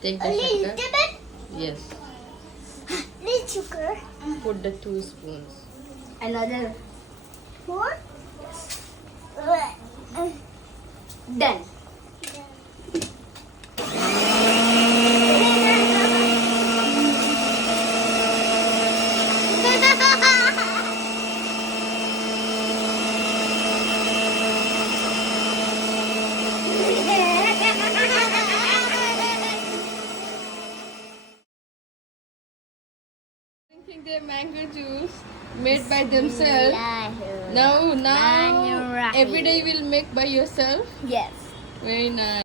Take the little sugar. bit. Yes. Little sugar. Put the 2 spoons. Another 4. Done. Drinking their mango juice made by themselves. Now, every day you will make by yourself. Yes. Very nice.